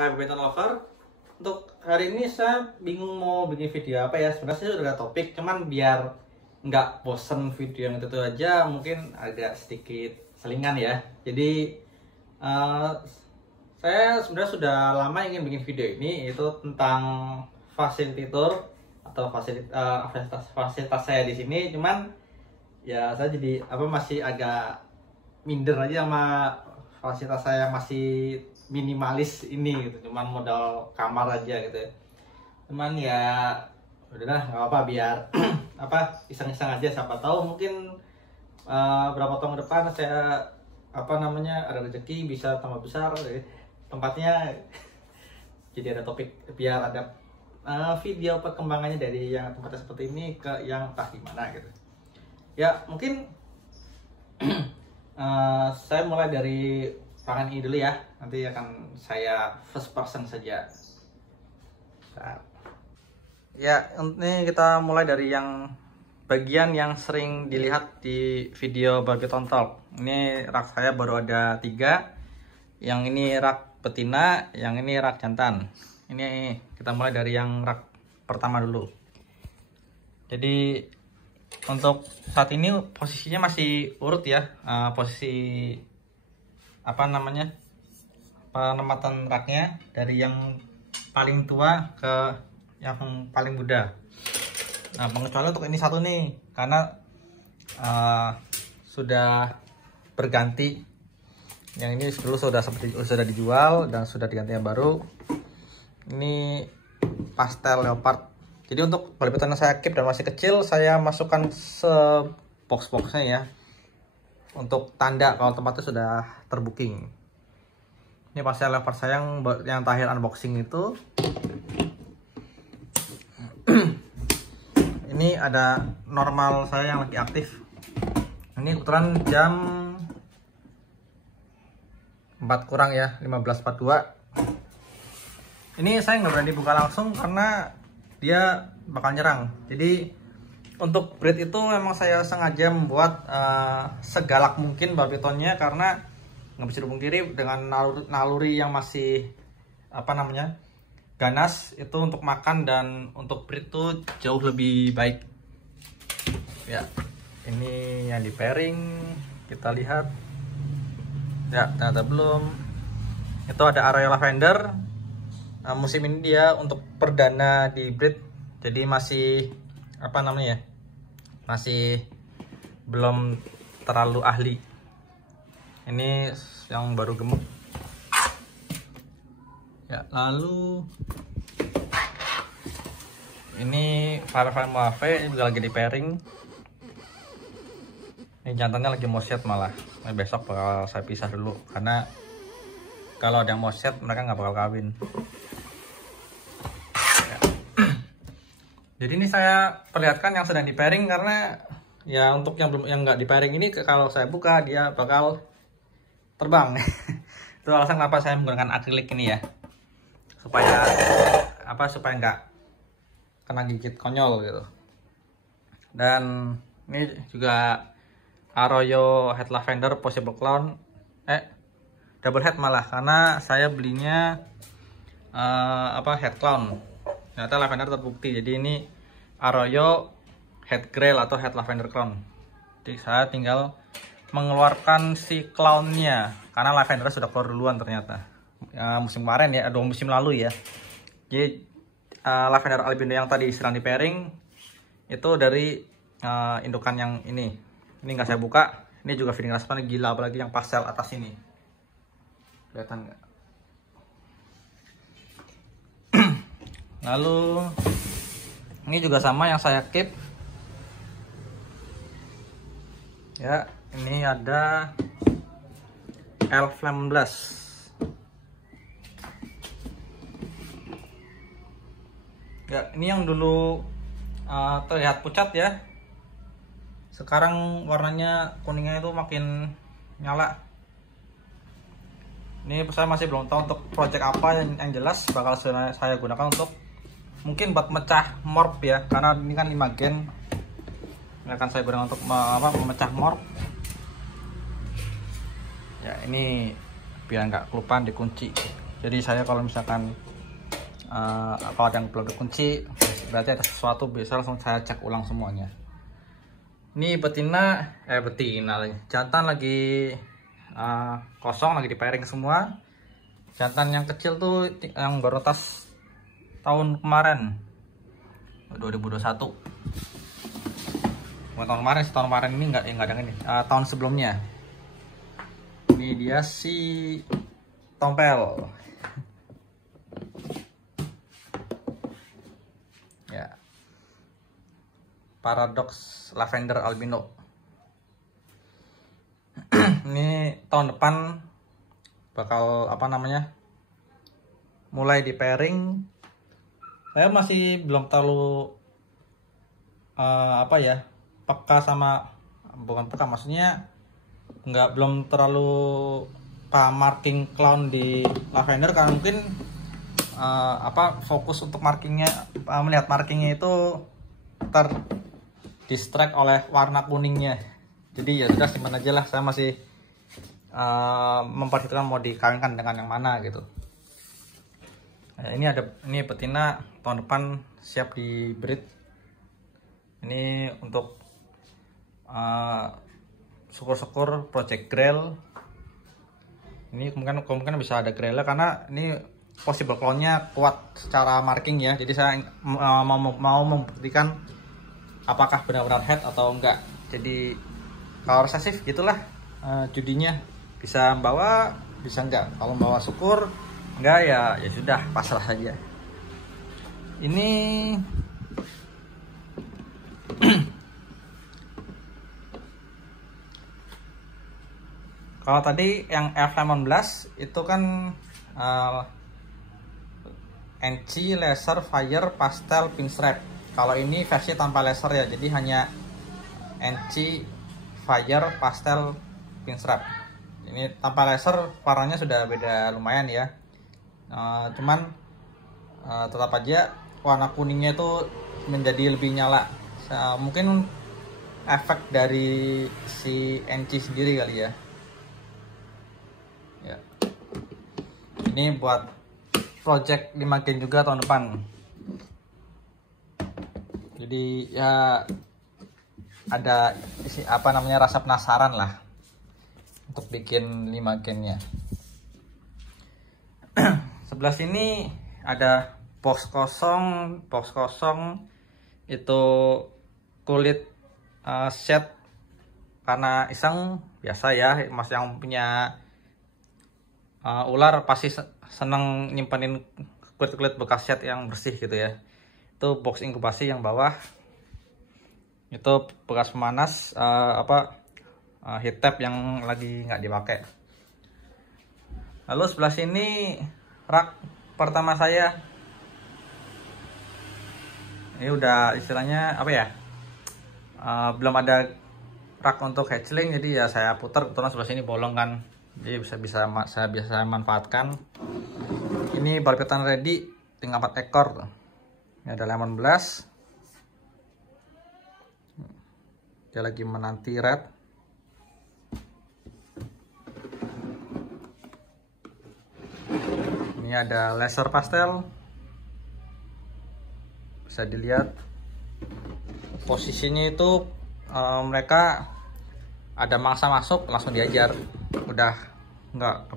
Hai badminton lover. Untuk hari ini saya bingung mau bikin video apa ya. Sebenarnya saya udah ada topik, cuman biar nggak bosen video yang itu aja, mungkin agak sedikit selingan ya. Jadi eh, saya sebenarnya sudah lama ingin bikin video ini, yaitu tentang facility tour atau fasilitas saya di sini. Cuman ya saya jadi masih agak minder aja sama fasilitas saya yang masih minimalis ini gitu, cuman modal kamar aja gitu ya. Cuman ya udahlah, nggak apa, biar iseng-iseng aja, siapa tahu mungkin berapa tahun ke depan saya ada rezeki bisa tambah besar tempatnya. Jadi ada topik, biar ada video perkembangannya dari yang tempatnya seperti ini ke yang entah gimana gitu ya. Mungkin saya mulai dari ruangan ini dulu ya, nanti akan saya first person saja. Ya, ini kita mulai dari yang bagian yang sering dilihat di video badminton talk. Ini rak saya baru ada 3. Yang ini rak betina, yang ini rak jantan. Ini kita mulai dari yang rak pertama dulu. Jadi untuk saat ini posisinya masih urut ya, posisi penempatan raknya dari yang paling tua ke yang paling muda. Nah, pengecualian untuk ini satu nih, karena sudah berganti. Yang ini dulu sudah dijual dan sudah diganti yang baru. Ini pastel leopard. Jadi untuk badminton yang saya keep dan masih kecil, saya masukkan box-boxnya ya, untuk tanda kalau tempatnya sudah terbooking. Ini pastel leopard saya yang terakhir unboxing itu. Ini ada normal saya yang lagi aktif. Ini kebetulan jam 4 kurang ya, 15.42. Ini saya nggak berani buka langsung karena dia bakal nyerang. Jadi untuk breed itu memang saya sengaja membuat segalak mungkin badmintonnya, karena nggak bisa dipungkiri dengan naluri yang masih ganas itu untuk makan, dan untuk breed itu jauh lebih baik. Ya, ini yang di pairing kita lihat. Ya, ternyata belum. Itu ada Arroyo Lavender. Musim ini dia untuk perdana di breed, jadi masih masih belum terlalu ahli. Ini yang baru gemuk ya. Lalu ini Firefly Moave, ini juga lagi di pairing. Ini jantannya lagi mau set malah. Besok bakal saya pisah dulu, karena kalau ada yang mau set mereka nggak bakal kawin. Jadi ini saya perlihatkan yang sedang di pairing, karena ya untuk yang nggak di pairing ini, kalau saya buka dia bakal terbang. Itu alasan kenapa saya menggunakan akrilik ini ya, supaya nggak kena gigit konyol gitu. Dan ini juga Arroyo Head Lavender Possible Clown, double head malah, karena saya belinya head clown. Ternyata lavender terbukti. Jadi ini Arroyo Head Grail atau Head Lavender Crown. Jadi saya tinggal mengeluarkan si clownnya, karena lavender sudah keluar duluan ternyata. Musim kemarin ya, 2 musim lalu ya. Jadi lavender albino yang tadi sedang di pairing itu dari indukan yang ini. Ini nggak saya buka. Ini juga feeding raspan gila, apalagi yang pastel atas ini. Kelihatan nggak? Lalu ini juga sama yang saya keep ya. Ini ada L19. Ya, ini yang dulu terlihat pucat ya, sekarang warnanya kuningnya itu makin nyala. Ini saya masih belum tahu untuk project apa, yang jelas bakal saya gunakan untuk mungkin buat mecah morph ya, karena ini kan 5 gen. Ini akan saya gunakan untuk memecah morph. Ya, ini biar nggak kelupaan dikunci. Jadi saya kalau misalkan kalau ada yang belum dikunci, berarti ada sesuatu, bisa langsung saya cek ulang semuanya. Ini betina lagi, jantan lagi kosong, lagi di pairing semua. Jantan yang kecil tuh yang baru tas tahun kemarin 2021, bukan tahun kemarin, tahun kemarin ini nggak ada ini, tahun sebelumnya. Ini dia si tompel ya, Paradox Lavender Albino. Ini tahun depan bakal mulai di pairing. Saya masih belum terlalu peka sama, bukan peka, maksudnya belum terlalu paham marking clown di lavender, karena mungkin fokus untuk markingnya, melihat markingnya itu distract oleh warna kuningnya. Jadi ya sudah, simpan aja lah. Saya masih memperhitungkan mau dikawinkan dengan yang mana gitu. Nah, ini betina tahun depan siap di breed. Ini untuk syukur-syukur Project Grail. Ini kemungkinan bisa ada Grail karena ini possible clone-nya kuat secara marking ya. Jadi saya mau membuktikan apakah benar-benar head atau enggak. Jadi kalau resesif gitulah judinya, bisa membawa bisa enggak. Kalau membawa syukur, enggak ya sudah, pasrah saja. Ini kalau tadi yang F18 itu kan NC laser fire pastel pinstripe. Kalau ini versi tanpa laser ya, jadi hanya NC fire pastel pinstripe. Ini tanpa laser, warnanya sudah beda lumayan ya. Cuman tetap aja warna kuningnya itu menjadi lebih nyala. Mungkin efek dari si NC sendiri kali ya. Ini buat project 5 gen juga tahun depan. Jadi ya ada rasa penasaran lah untuk bikin 5 gennya. Sebelah sini ada box kosong itu kulit set, karena iseng biasa ya, mas yang punya ular pasti seneng nyimpenin kulit-kulit bekas set yang bersih gitu ya. Itu box inkubasi yang bawah itu bekas pemanas heat tap yang lagi nggak dipakai. Lalu sebelah sini rak pertama saya. Ini udah istilahnya belum ada rak untuk hatchling, jadi ya saya putar. Kebetulan sebelah sini bolong kan, jadi saya bisa manfaatkan. Ini barbiton ready, tinggal 4 ekor. Ini ada lemon blast, dia lagi menanti red. Ini ada laser pastel, bisa dilihat posisinya itu mereka ada mangsa masuk langsung diajar, udah nggak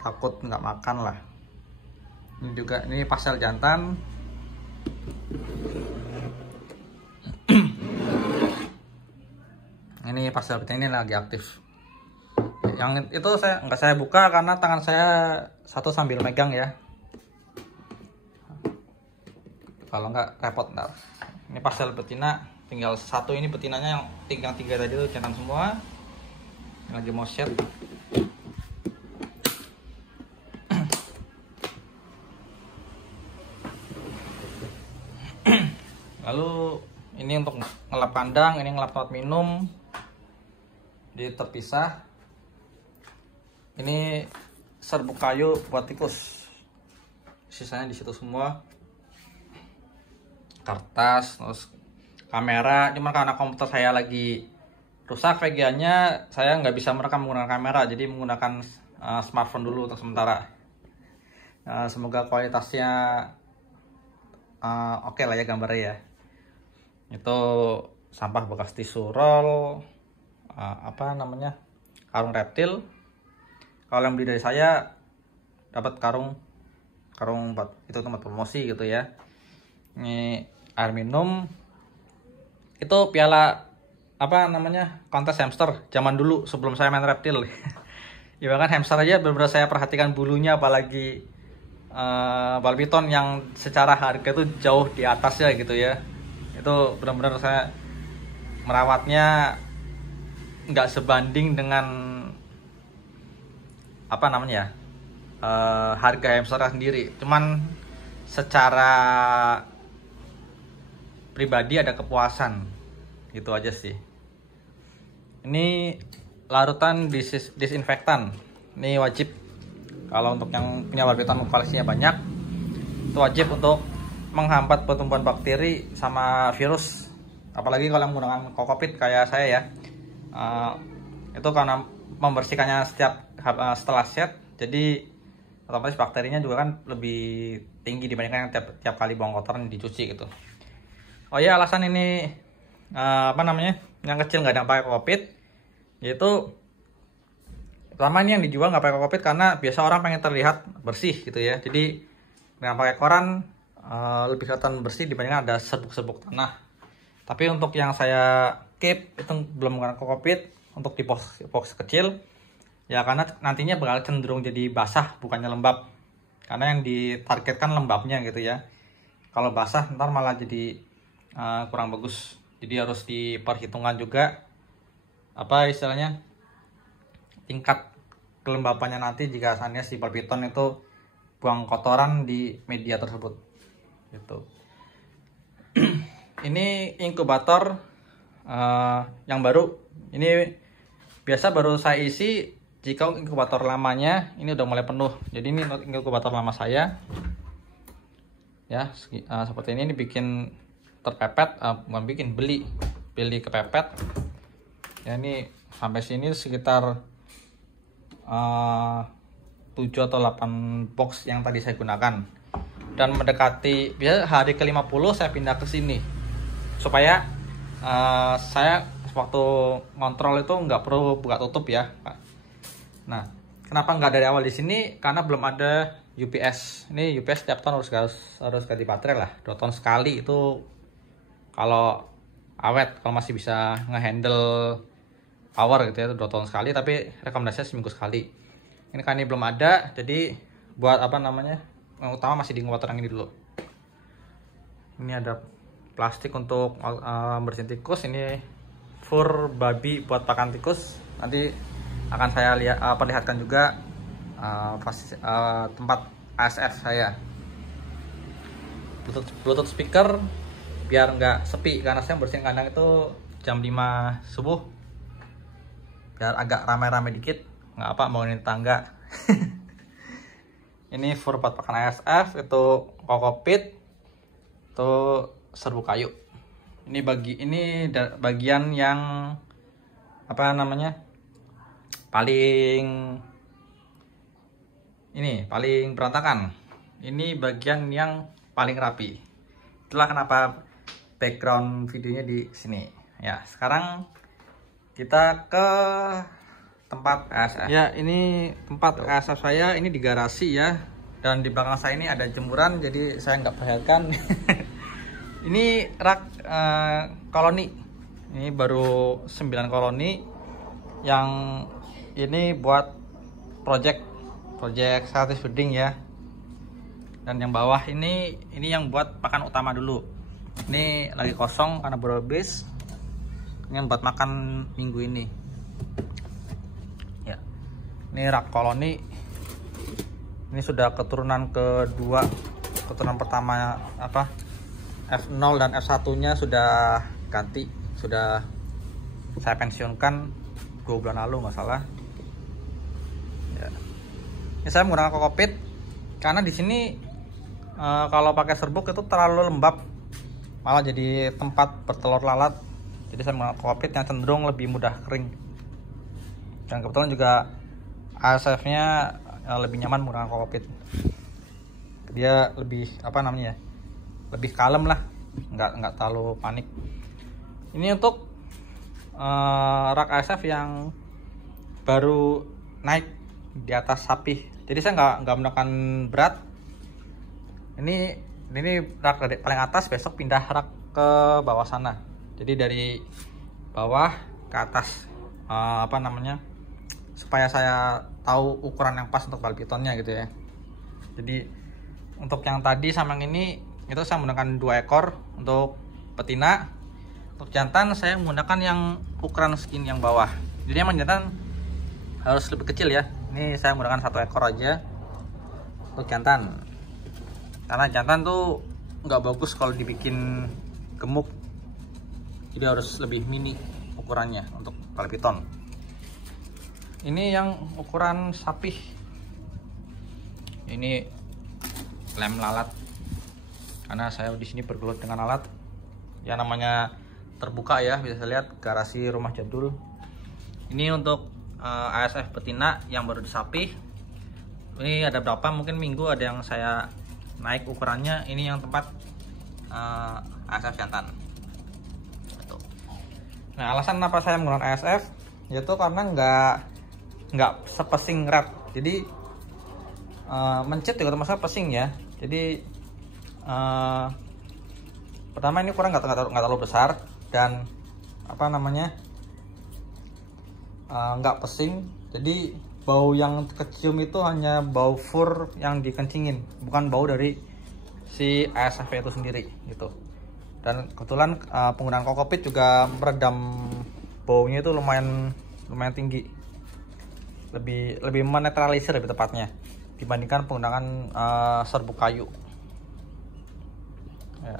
takut nggak makan lah. Ini juga, ini pastel jantan. Ini pastel betina ini lagi aktif. Yang itu nggak saya buka karena tangan saya satu sambil megang ya, kalau nggak repot ntar. Ini pastel betina tinggal satu, ini betinanya yang tinggal 3 tadi itu jantan semua, yang lagi mau set. Lalu ini untuk ngelap kandang, ini ngelap tempat minum, di terpisah. Ini serbuk kayu buat tikus, sisanya di situ semua. Kertas, terus kamera. Cuma karena komputer saya lagi rusak VGA-nya, saya nggak bisa merekam menggunakan kamera, jadi menggunakan smartphone dulu untuk sementara. Semoga kualitasnya oke lah ya gambarnya ya. Itu sampah bekas tisu roll, karung reptil. Kalau yang beli dari saya dapat karung itu tempat promosi gitu ya. Ini air minum, itu piala kontes hamster zaman dulu sebelum saya main reptil. Ya bahkan hamster aja benar-benar saya perhatikan bulunya, apalagi bal piton yang secara harga itu jauh di atasnya gitu ya. Itu benar-benar saya merawatnya nggak sebanding dengan harga hamster sendiri. Cuman secara pribadi ada kepuasan gitu aja sih. Ini larutan disinfektan, ini wajib kalau untuk yang punya bal piton koleksinya banyak, itu wajib untuk menghambat pertumbuhan bakteri sama virus. Apalagi kalau yang menggunakan kokopit kayak saya ya, itu karena membersihkannya setelah set, jadi otomatis bakterinya juga kan lebih tinggi dibandingkan yang tiap kali buang kotoran dicuci gitu. Oh ya, alasan ini yang kecil nggak ada yang pakai kokopit, yaitu pertama ini yang dijual nggak pakai kokopit karena biasa orang pengen terlihat bersih gitu ya. Jadi dengan pakai koran lebih kelihatan bersih dibandingkan ada serbuk-serbuk tanah. Tapi untuk yang saya keep itu belum menggunakan kokopit untuk di box kecil ya, karena nantinya bakal cenderung jadi basah bukannya lembab, karena yang ditargetkan lembabnya gitu ya. Kalau basah ntar malah jadi kurang bagus. Jadi harus diperhitungkan juga tingkat kelembapannya nanti jika asalnya si bal piton itu buang kotoran di media tersebut gitu. Ini inkubator yang baru, ini biasa baru saya isi jika inkubator lamanya ini udah mulai penuh. Jadi ini inkubator lama saya ya, seperti ini bikin terpepet, beli kepepet ya. Ini sampai sini sekitar 7 atau 8 box yang tadi saya gunakan, dan mendekati biasa hari ke-50 saya pindah ke sini supaya saya waktu ngontrol itu nggak perlu buka tutup ya. Nah, kenapa nggak dari awal di sini? Karena belum ada UPS. Ini UPS tiap tahun harus ganti baterai lah, 2 tahun sekali itu kalau awet, kalau masih bisa ngehandle power gitu ya, 2 tahun sekali, tapi rekomendasinya seminggu sekali. Ini kan ini belum ada, jadi buat yang utama masih di inkubator yang ini dulu. Ini ada plastik untuk bersihin tikus, ini fur babi buat pakan tikus. Nanti akan saya perlihatkan juga tempat ASF saya. Bluetooth speaker biar nggak sepi, karena saya bersihin kandang itu jam 5 subuh biar agak ramai-ramai dikit, nggak bangunin tangga. Ini fur buat pakan ASF, itu kokopit, itu serbuk kayu. Ini bagian yang paling berantakan. Ini bagian yang paling rapi. Itulah kenapa background videonya di sini. Ya, sekarang kita ke tempat ASF. Ya, ini tempat ASF saya, ini di garasi ya. Dan di belakang saya ini ada jemuran, jadi saya nggak perhatikan. Ini rak koloni. Ini baru 9 koloni. Yang ini buat project service feeding ya. Dan yang bawah ini yang buat pakan utama dulu. Ini lagi kosong karena baru habis. Ini buat makan minggu ini. Ya. Ini rak koloni. Ini sudah keturunan kedua. Keturunan pertama F0 dan F1-nya sudah ganti. Sudah saya pensiunkan 2 bulan lalu nggak salah. Ya. Ini saya menggunakan kokopit karena di sini kalau pakai serbuk itu terlalu lembab, malah jadi tempat bertelur lalat. Jadi saya menggunakan kokopit yang cenderung lebih mudah kering. Dan kebetulan juga ASF-nya lebih nyaman menggunakan kokpit. Dia lebih apa namanya ya, lebih kalem lah, nggak terlalu panik. Ini untuk rak ASF yang baru naik di atas sapi, jadi saya nggak menggunakan berat. Ini rak dari paling atas, besok pindah rak ke bawah sana. Jadi dari bawah ke atas, apa namanya, supaya saya tahu ukuran yang pas untuk bal pitonnya gitu ya. Jadi untuk yang tadi sama yang ini itu saya menggunakan 2 ekor untuk betina. Untuk jantan saya menggunakan yang ukuran segini yang bawah. Jadi yang jantan harus lebih kecil ya. Ini saya menggunakan 1 ekor aja untuk jantan, karena jantan tuh nggak bagus kalau dibikin gemuk, jadi harus lebih mini ukurannya untuk bal piton. Ini yang ukuran sapi, ini lem lalat, karena saya di sini bergelut dengan alat ya, namanya terbuka ya, bisa lihat garasi rumah jadul. Ini untuk ASF betina yang baru di sapi. Ini ada berapa, mungkin minggu ada yang saya naik ukurannya. Ini yang tempat ASF jantan. Nah, alasan kenapa saya menggunakan ASF yaitu karena nggak sepesing red. Jadi mencit juga termasuk pesing ya. Jadi pertama ini kurang nggak terlalu besar, dan apa namanya, nggak pesing. Jadi bau yang kecium itu hanya bau fur yang dikencingin, bukan bau dari si ASF itu sendiri gitu. Dan kebetulan penggunaan kokpit juga meredam baunya itu lumayan tinggi, lebih menetralisir lebih tepatnya dibandingkan penggunaan serbuk kayu ya.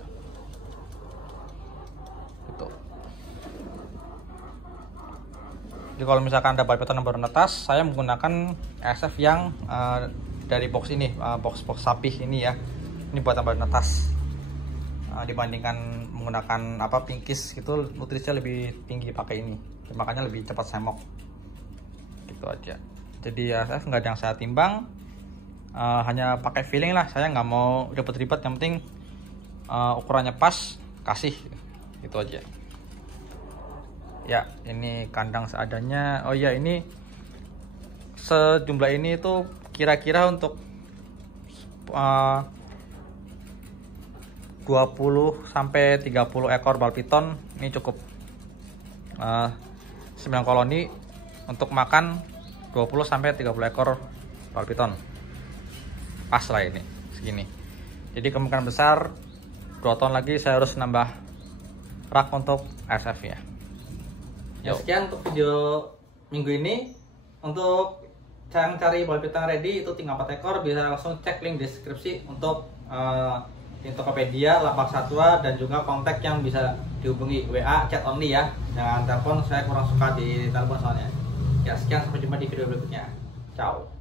Jadi kalau misalkan ada bal piton yang baru netas, saya menggunakan ASF yang dari box ini, box sapi ini ya. Ini buatan baru netas. Dibandingkan menggunakan pinkis gitu, nutrisinya lebih tinggi pakai ini. Makanya lebih cepat semok. Gitu aja. Jadi ASF nggak ada yang saya timbang, hanya pakai feeling lah. Saya nggak mau ribet-ribet, yang penting ukurannya pas, kasih. Gitu aja. Ya, ini kandang seadanya. Oh iya, ini sejumlah ini itu kira-kira untuk 20 sampai 30 ekor bal piton. Ini cukup 9 koloni untuk makan 20 sampai 30 ekor bal piton. Pas lah ini segini. Jadi kemungkinan besar 2 tahun lagi saya harus nambah rak untuk ASF ya. Ya, sekian untuk video minggu ini. Untuk cara cari bal piton ready itu tinggal 4 ekor, bisa langsung cek link deskripsi untuk di Tokopedia, Lapak Satwa, dan juga kontak yang bisa dihubungi WA, chat only ya. Jangan telepon, saya kurang suka di telepon soalnya. Ya, sekian, sampai jumpa di video berikutnya. Ciao.